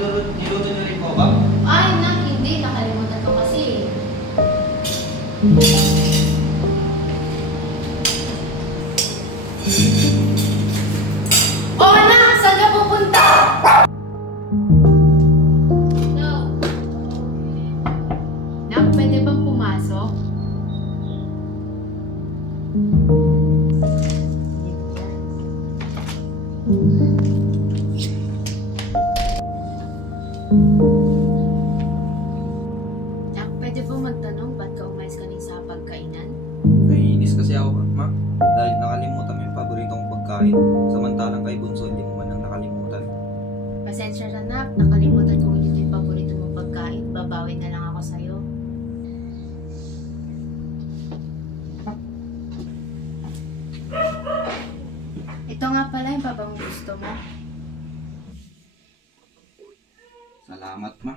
niluto niyo rin po ba? Ay, hindi. Nakalimutan ko kasi. Oh, anak! Saan ka pupunta? No. Nak, pwede bang pumasok? Nak, pwede bang magtanong ba't ka umalis kanina sa pagkainan? Naiinis kasi ako, ma. Dahil nakalimutan mo yung paborito kong pagkain. Samantalang kay Bunso, hindi mo man lang nakalimutan. Pasensya na, Nak. Nakalimutan ko dito yung paborito mong pagkain. Babawi na lang ako sa'yo. Ito nga pala yung babang gusto mo. Salamat, ma.